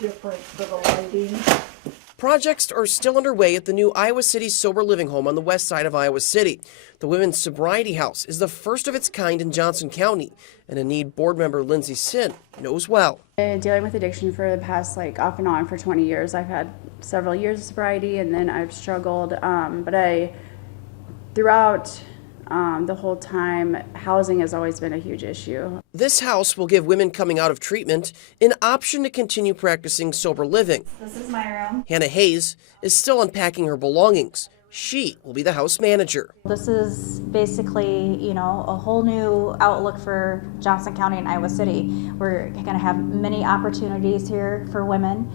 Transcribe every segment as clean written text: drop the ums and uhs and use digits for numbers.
different for the lighting. Projects are still underway at the new Iowa City Sober Living Home on the west side of Iowa City. The Women's Sobriety House is the first of its kind in Johnson County, and a NEED board member Lindsay Sin knows well. Dealing with addiction for the past, off and on for 20 years. I've had several years of sobriety, and then I've struggled. Throughout the whole time, housing has always been a huge issue. This house will give women coming out of treatment an option to continue practicing sober living. This is my room. Hannah Hayes is still unpacking her belongings. She will be the house manager. This is basically, a whole new outlook for Johnson County and Iowa City. We're going to have many opportunities here for women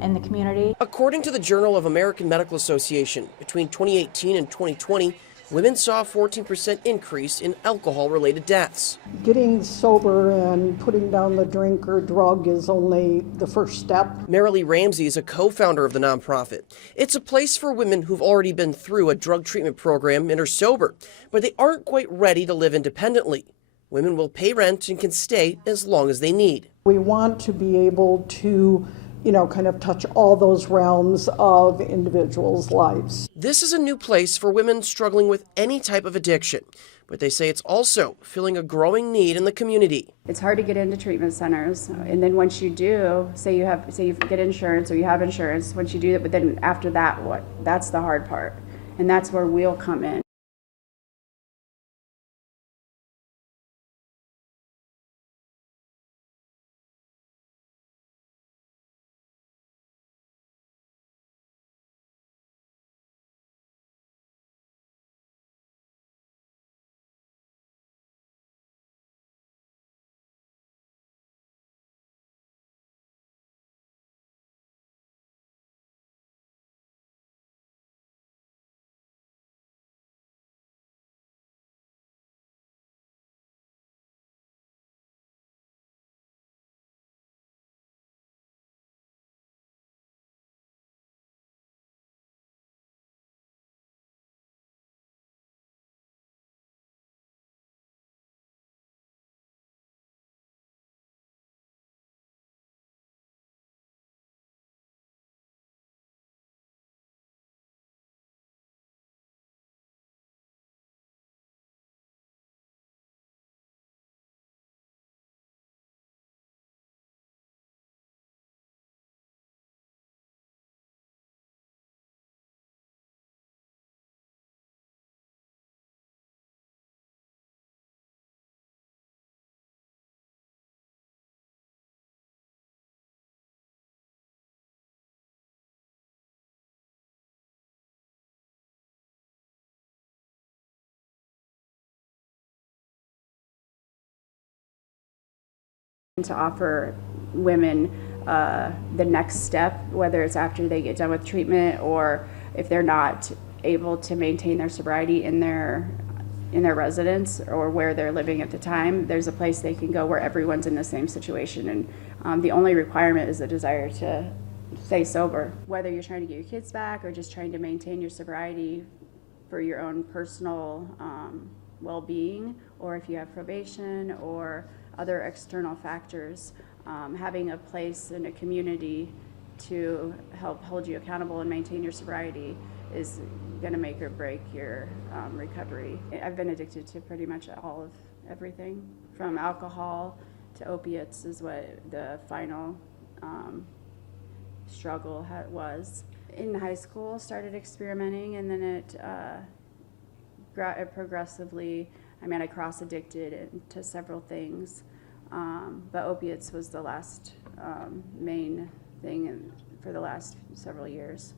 in the community. According to the Journal of American Medical Association, between 2018 and 2020, women saw a 14% increase in alcohol-related deaths. Getting sober and putting down the drink or drug is only the first step. Marilee Ramsey is a co-founder of the nonprofit. It's a place for women who've already been through a drug treatment program and are sober, but they aren't quite ready to live independently. Women will pay rent and can stay as long as they need. We want to be able to kind of touch all those realms of individuals' lives. This is a new place for women struggling with any type of addiction, but they say it's also filling a growing need in the community. It's hard to get into treatment centers, and then once you do, say you get insurance or you have insurance, once you do that, but then after that, that's the hard part, and that's where we'll come in. To offer women the next step, whether it's after they get done with treatment or if they're not able to maintain their sobriety in their residence or where they're living at the time, there's a place they can go where everyone's in the same situation, and the only requirement is a desire to stay sober. Whether you're trying to get your kids back or just trying to maintain your sobriety for your own personal well-being, or if you have probation or other external factors, having a place in a community to help hold you accountable and maintain your sobriety is going to make or break your recovery. I've been addicted to pretty much all of everything, from alcohol to opiates is what the final struggle was. In high school, started experimenting, and then it progressively, I cross-addicted to several things, but opiates was the last main thing for the last several years.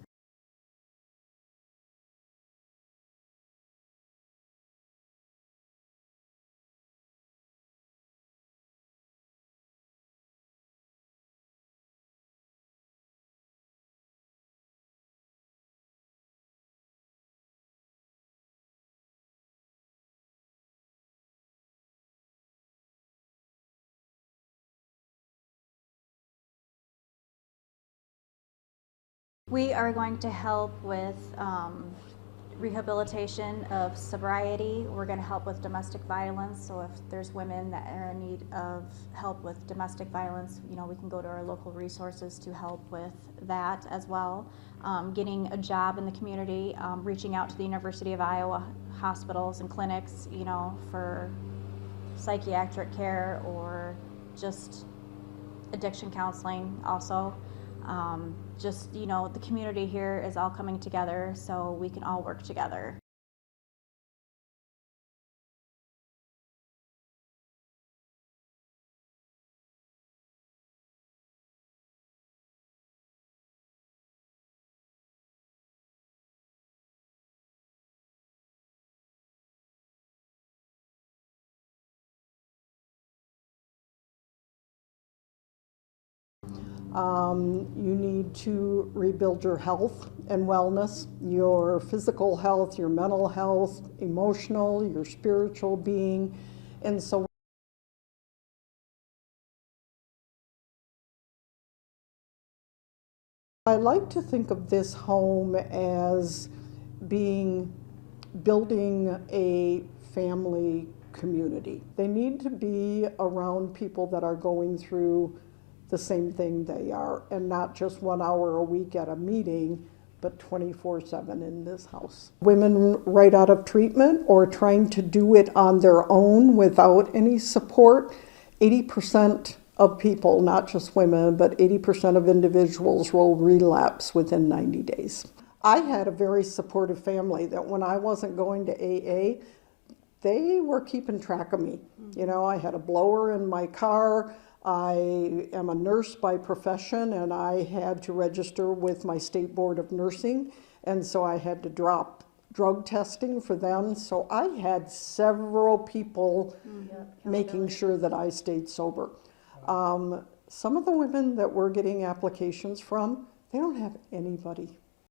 We are going to help with rehabilitation of sobriety. We're going to help with domestic violence. So if there's women that are in need of help with domestic violence, you know, we can go to our local resources to help with that as well. Getting a job in the community, reaching out to the University of Iowa hospitals and clinics, you know, for psychiatric care or just addiction counseling also. Just, you know, the community here is all coming together so we can all work together. You need to rebuild your health and wellness, your physical health, your mental health, emotional, your spiritual being. And so I like to think of this home as building a family community. They need to be around people that are going through the same thing they are, and not just 1 hour a week at a meeting, but 24/7 in this house. Women right out of treatment or trying to do it on their own without any support, 80% of people, not just women, but 80% of individuals will relapse within 90 days. I had a very supportive family that when I wasn't going to AA, they were keeping track of me. You know, I had a blower in my car. I am a nurse by profession, and I had to register with my state board of nursing, and so I had to drop drug testing for them. So I had several people making sure that I stayed sober. Some of the women that we're getting applications from, they don't have anybody.